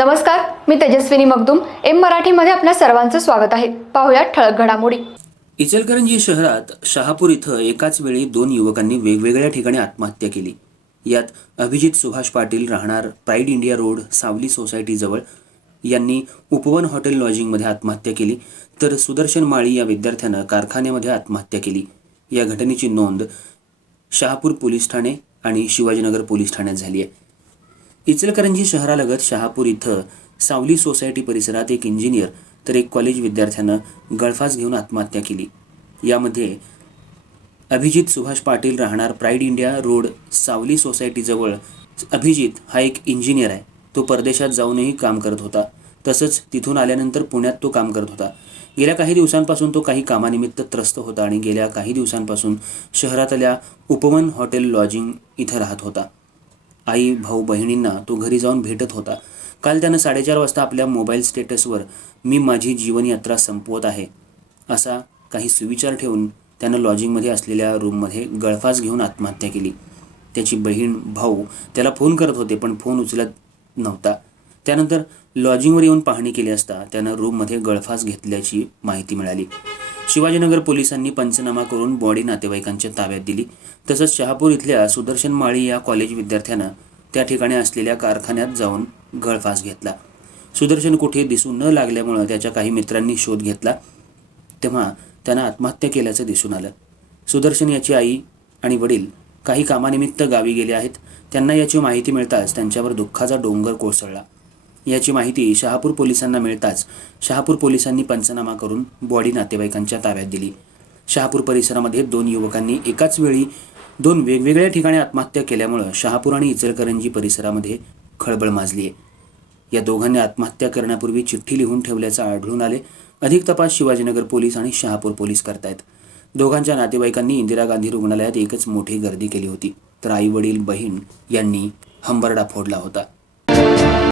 नमस्कार मी तेजस्विनी मगदुम. एम मराठीमध्ये आपल्या सर्वांचं स्वागत आहे. पाहुयात ठळक घडामोडी. इचलकरंजी शहरात शहापूर इथं एकाच वेळी दोन युवकांनी वेगवेगळ्या ठिकाणी आत्महत्या केली. यात अभिजित सुभाष पाटील राहणार प्राईड इंडिया रोड सावली सोसायटीजवळ यांनी उपवन हॉटेल लॉजिंगमध्ये आत्महत्या केली तर सुदर्शन माळी या विद्यार्थ्यानं कारखान्यामध्ये आत्महत्या केली. या घटनेची नोंद शहापूर पोलीस ठाणे आणि शिवाजीनगर पोलीस ठाण्यात झाली आहे. इचलकरंजी शहरालगत शहापूर इथं सावली सोसायटी परिसरात एक इंजिनियर तर एक कॉलेज विद्यार्थ्यानं गळफास घेऊन आत्महत्या केली. यामध्ये अभिजित सुभाष पाटील राहणार प्राईड इंडिया रोड सावली सोसायटीजवळ अभिजित हा एक इंजिनियर आहे. तो परदेशात जाऊनही काम करत होता. तसंच तिथून आल्यानंतर पुण्यात तो काम करत होता. गेल्या काही दिवसांपासून तो काही कामानिमित्त त्रस्त होता आणि गेल्या काही दिवसांपासून शहरातल्या उपवन हॉटेल लॉजिंग इथं राहत होता. आई भाऊ बहिणींना तो घरी जाऊन भेटत होता. काल त्यानं साडेचार वाजता आपल्या मोबाईल स्टेटसवर मी माझी जीवनयात्रा संपवत आहे असा काही सुविचार ठेवून त्यानं लॉजिंगमध्ये असलेल्या रूममध्ये गळफास घेऊन आत्महत्या केली. त्याची बहीण भाऊ त्याला फोन करत होते पण फोन उचलत नव्हता. त्यानंतर लॉजिंगवर येऊन पाहणी केली असता त्यानं रूममध्ये गळफास घेतल्याची माहिती मिळाली. शिवाजीनगर पोलिसांनी पंचनामा करून बॉडी नातेवाईकांच्या ताब्यात दिली. तसंच शहापूर इथल्या सुदर्शन माळी या कॉलेज विद्यार्थ्यानं त्या ठिकाणी असलेल्या कारखान्यात जाऊन गळफास घेतला. सुदर्शन कुठे दिसू न लागल्यामुळं त्याच्या काही मित्रांनी शोध घेतला. तेव्हा त्यानं आत्महत्या केल्याचं दिसून आलं. सुदर्शन याची आई आणि वडील काही कामानिमित्त गावी गेले आहेत. त्यांना याची माहिती मिळताच त्यांच्यावर दुःखाचा डोंगर कोसळला. याची माहिती शहापूर पोलिसांना मिळताच शहापूर पोलिसांनी पंचनामा करून बॉडी नातेवाईकांच्या ताब्यात दिली. शहापूर परिसरामध्ये दोन युवकांनी एकाच वेळी दोन वेगवेगळ्या ठिकाणी आत्महत्या केल्यामुळं शहापूर आणि इचलकरंजी परिसरामध्ये खळबळ माजली आहे या दोघांनी आत्महत्या करण्यापूर्वी चिठ्ठी लिहून ठेवल्याचं आढळून आले. अधिक तपास शिवाजीनगर पोलीस आणि शहापूर पोलीस करतायत. दोघांच्या नातेवाईकांनी इंदिरा गांधी रुग्णालयात एकच मोठी गर्दी केली होती. तर आई वडील बहीण यांनी हंबरडा फोडला होता.